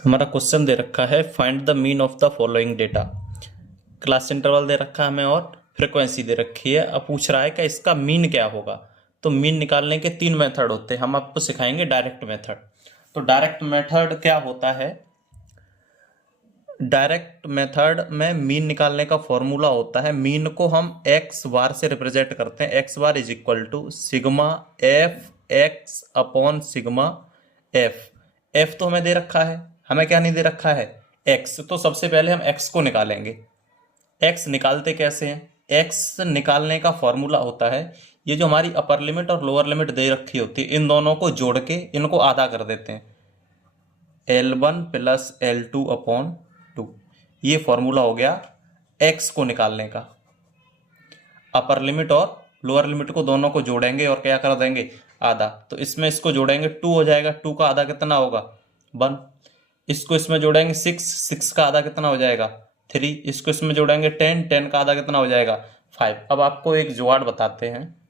हमारा क्वेश्चन दे रखा है find the mean of the following data. Class interval दे रखा है हमें और फ्रीक्वेंसी दे रखी है। अब पूछ रहा है कि इसका मीन क्या होगा। तो मीन निकालने के 3 मेथड होते हैं। हम आपको सिखाएंगे डायरेक्ट मेथड। तो डायरेक्ट मेथड क्या होता है? डायरेक्ट मेथड में मीन निकालने का फॉर्मूला होता है, मीन को हम एक्स बार से रिप्रेजेंट करते हैं। X bar is equal to sigma F X upon sigma F. F तो हमें दे रखा है, हमें क्या नहीं दे रखा है? एक्स। तो सबसे पहले हम एक्स को निकालेंगे। एक्स निकालते कैसे हैं? एक्स निकालने का फॉर्मूला होता है, ये जो हमारी अपर लिमिट और लोअर लिमिट दे रखी होती है, इन दोनों को जोड़ के इनको आधा कर देते हैं। L1 plus L2 upon 2। ये फॉर्मूला हो गया एक्स को निकालने का। अपर लिमिट और लोअर लिमिट को दोनों को जोड़ेंगे और क्या कर देंगे? आधा। तो इसमें इसको जोड़ेंगे 2 हो जाएगा। 2 का आधा कितना होगा? 1। इसको इसमें जोड़ेंगे 6। 6 का आधा कितना हो जाएगा? 3। इसको इसमें जोड़ेंगे 10। 10 का आधा कितना हो जाएगा? 5। अब आपको एक जुगाड़ बताते हैं।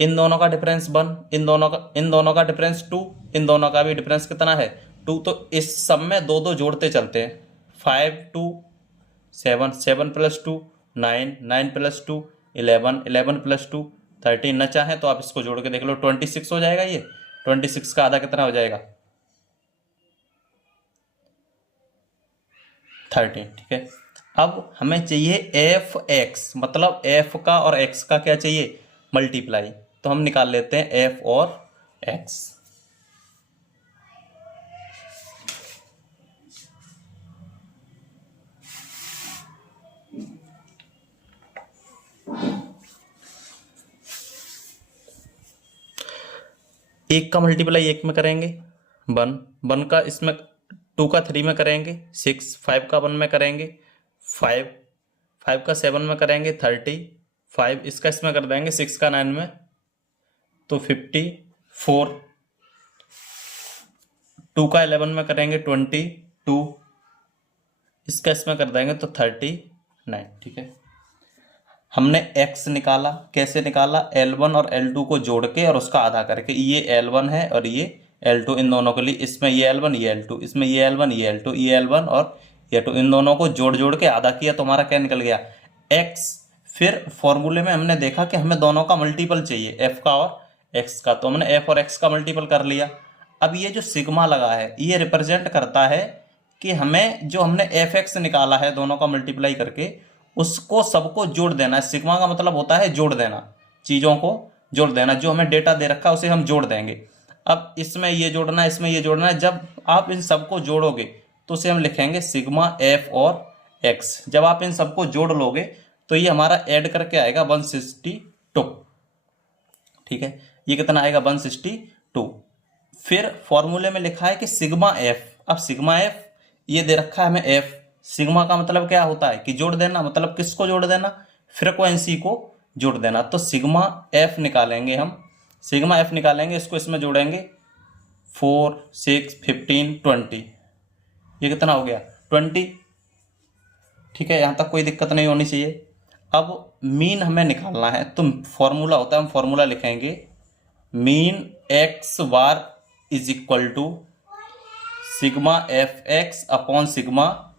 इन दोनों का डिफरेंस 1, इन दोनों का डिफरेंस 2, इन दोनों का भी डिफरेंस कितना है? 2। तो इस सब में दो दो जोड़ते चलते हैं। 5 2 7, 7 प्लस 2 9, 9 प्लस 2 11, 11 प्लस 2 13। न चाहे तो आप इसको जोड़ के देख लो, 26 हो जाएगा। ये 26 का आधा कितना हो जाएगा? 13। ठीक है। अब हमें चाहिए एफ एक्स, मतलब एफ का और एक्स का क्या चाहिए? मल्टीप्लाई। तो हम निकाल लेते हैं एफ और एक्स। एक का मल्टीप्लाई एक में करेंगे 1, 1 का इसमें 2 का 3 में करेंगे 6, 5 का 1 में करेंगे 5, 5 का 7 में करेंगे 30, 5 इसका इसमें कर देंगे 6 का 9 में तो 54, 2 का 11 में करेंगे 22, इसका इसमें कर देंगे तो 39। ठीक है। हमने x निकाला। कैसे निकाला? L1 और L2 को जोड़ के और उसका आधा करके। ये L1 है और ये L2, इन दोनों के लिए इसमें ये L1 ये L2, इसमें ये L1 ये L2, ये L1 और ये 2, इन दोनों को जोड़ जोड़ के आधा किया तो हमारा क्या निकल गया? x। फिर फॉर्मूले में हमने देखा कि हमें दोनों का मल्टीपल चाहिए, f का और x का, तो हमने f और x का मल्टीपल कर लिया। अब ये जो सिग्मा लगा है ये रिप्रेजेंट करता है कि हमें जो हमने fx निकाला है दोनों का मल्टीप्लाई करके, उसको सबको जोड़ देना है। सिग्मा का मतलब होता है जोड़ देना, चीज़ों को जोड़ देना। जो हमें डेटा दे रखा है उसे हम जोड़ देंगे। अब इसमें ये जोड़ना है, इसमें ये जोड़ना है। जब आप इन सबको जोड़ोगे तो उसे हम लिखेंगे सिग्मा एफ और एक्स। जब आप इन सबको जोड़ लोगे तो ये हमारा ऐड करके आएगा 162। ठीक है। ये कितना आएगा? 162। फिर फॉर्मूले में लिखा है कि सिग्मा एफ। अब सिग्मा एफ ये दे रखा है हमें एफ। सिग्मा का मतलब क्या होता है? कि जोड़ देना। मतलब किसको जोड़ देना? फ्रीक्वेंसी को जोड़ देना। तो सिग्मा एफ निकालेंगे हम। सिग्मा एफ निकालेंगे, इसको इसमें जोड़ेंगे 4, 6, 15, 20। ये कितना हो गया? 20। ठीक है, यहां तक कोई दिक्कत नहीं होनी चाहिए। अब मीन हमें निकालना है तो फॉर्मूला होता है, हम फॉर्मूला लिखेंगे mean X bar is equal to sigma F X upon sigma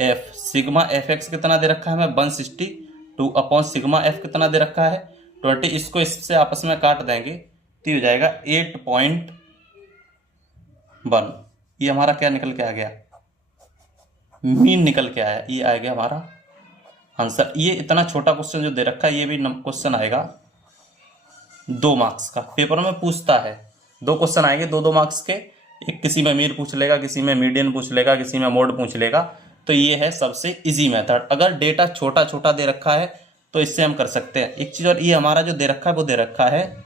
F. Sigma F X कितना दे रखा है हमें? 162 अपॉन सिग्मा एफ कितना दे रखा है? 20। इसको इससे आपस में काट देंगे तो ये हो जाएगा 8.1। ये हमारा क्या निकल के आ गया? मीन निकल के आया। ये आ गया हमारा आंसर। ये इतना छोटा क्वेश्चन जो दे रखा है ये भी क्वेश्चन आएगा 2 मार्क्स का। पेपर में पूछता है 2 क्वेश्चन आएंगे 2-2 मार्क्स के। एक किसी में मीन पूछ लेगा, किसी में मीडियन पूछ लेगा, किसी में मोड पूछ लेगा। तो ये है सबसे इजी मेथड। अगर डेटा छोटा छोटा दे रखा है तो इससे हम कर सकते हैं। एक चीज और, ये हमारा जो दे रखा है वो दे रखा है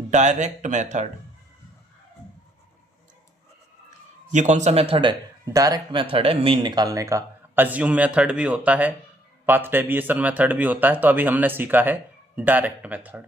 डायरेक्ट मेथड। ये कौन सा मेथड है? डायरेक्ट मेथड है मीन निकालने का। अज्यूम मेथड भी होता है, पाथ डेविएशन मेथड भी होता है। तो अभी हमने सीखा है डायरेक्ट मेथड।